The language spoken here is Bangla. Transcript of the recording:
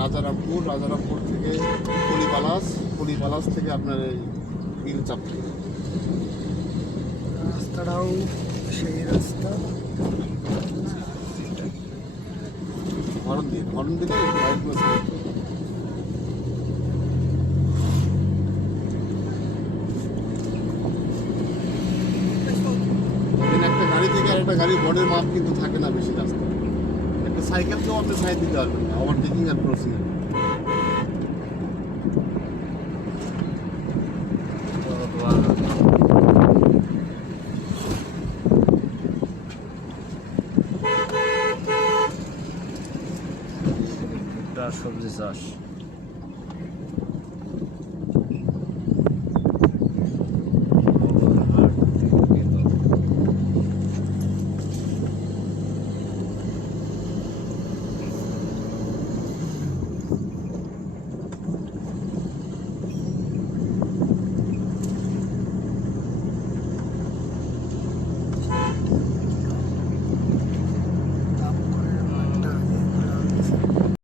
রাজারামপুর থেকে কলিপালাস থেকে আপনার এই বিল চাপতে রাস্তাটাও সেই রাস্তা। হরন দিলে গাড়িগুলো সাইড করবে। এখানে একটা গাড়ি থেকে আর একটা গাড়ির বডির মাপ কিন্তু থাকে না বেশি রাস্তা। একটা সাইকেলকেও আপনি সাইড দিতে পারবেন না, ওভারটেকিং আর ক্রসিং এর। সবজি চাষ।